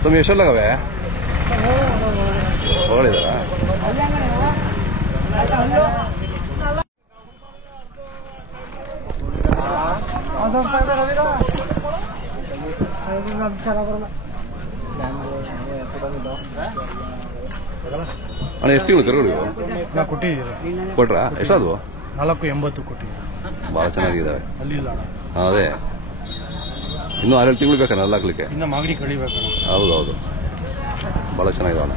ಸ್ವಾಮಿ ಎಷ್ಟೆಲ್ಲಾಗವೆ ಹೊಗಳಿದಾರ ಅಣ್ಣ ಎಷ್ಟು ತಿಂಗಳು ಕರುಗಳು ನಾ ಕೊಟ್ಟಿದ್ದೀರಿ ಕೊಟ್ರಾ ಎಷ್ಟಾದ್ವು 480 ಕೊಟ್ಟಿದ್ದೀರಿ ಭಾಳ ಚೆನ್ನಾಗಿದ್ದಾವೆ ಅಲ್ಲಿಲ್ಲ ಅದೇ ಇನ್ನೂ 6 ತಿಂಗಳು ಬೇಕಾ ಎಲ್ಲ ಹಾಕ್ಲಿಕ್ಕೆ ಇನ್ನು ಮಾಗಡಿ ಕಳಿಬೇಕು ಹೌದು ಹೌದು ಭಾಳ ಚೆನ್ನಾಗಿದ್ದಾವಣ್ಣ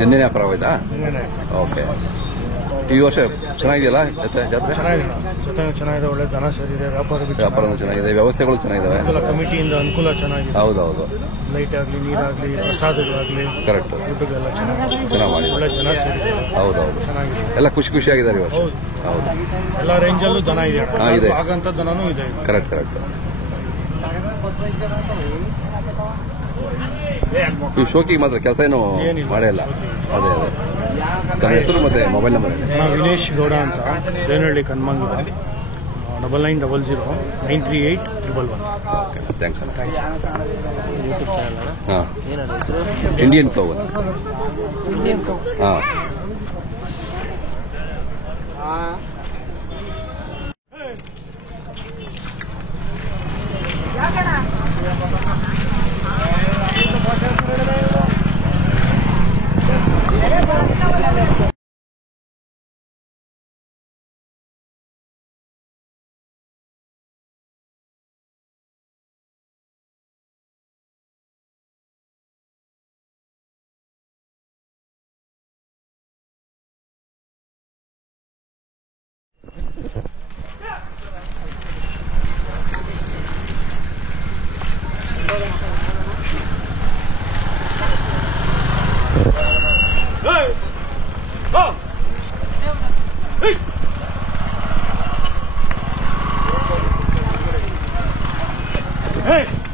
ನಿನ್ನೆ ವ್ಯಾಪಾರ ಆಗೋಯ್ತಾ ಓಕೆ ಈ ವರ್ಷ ಚೆನ್ನಾಗಿದೆಯಲ್ಲ ಜಾತ್ರೆ ಚೆನ್ನಾಗಿದೆ ಒಳ್ಳೆ ದನ ಸೇರಿದೆ ವ್ಯಾಪಾರ ಚೆನ್ನಾಗಿದೆ ವ್ಯವಸ್ಥೆಗಳು ಚೆನ್ನಾಗಿದ್ದಾವೆ ಕಮಿಟಿಯಿಂದ ಅನುಕೂಲ ಚೆನ್ನಾಗಿದೆ ಹೌದೌದು ಲೈಟ್ ಆಗಲಿ ನೀರಾಗಲಿ ಪ್ರಸಾದಗಳಾಗಲಿ ಕರೆಕ್ಟ್ ಊಟಕ್ಕೆಲ್ಲ ಚೆನ್ನಾಗಿ ಮಾಡಿ ಒಳ್ಳೆ ಜನ ಸೇರಿದೆ ಹೌದೌದು ಚೆನ್ನಾಗಿದೆ ಎಲ್ಲ ಖುಷಿಯಾಗಿದ್ದಾರೆ ಈ ವರ್ಷ ಹೌದು ಎಲ್ಲ ರೇಂಜಲ್ಲೂ ದನ ಇದೆ ಇದೆ ಆಗಂತ ದನನೂ ಇದೆ ಕರೆಕ್ಟ್ ಈ ಶೋಕಿಗೆ ಮಾತ್ರ ಕೆಲಸ ಏನು ಮಾಡಿಲ್ಲ ಅದೇ ತಮ್ಮ ಹೆಸರು ಮತ್ತೆ ಮೊಬೈಲ್ ನಂಬರ್ ವಿನೇಶ್ ಗೌಡ ಅಂತ Devanahalli Kanamangala 9900938111 thanks YouTube channel ಹಾಂ ಇಂಡಿಯನ್ ಕೌ ಹಾಂ Hey!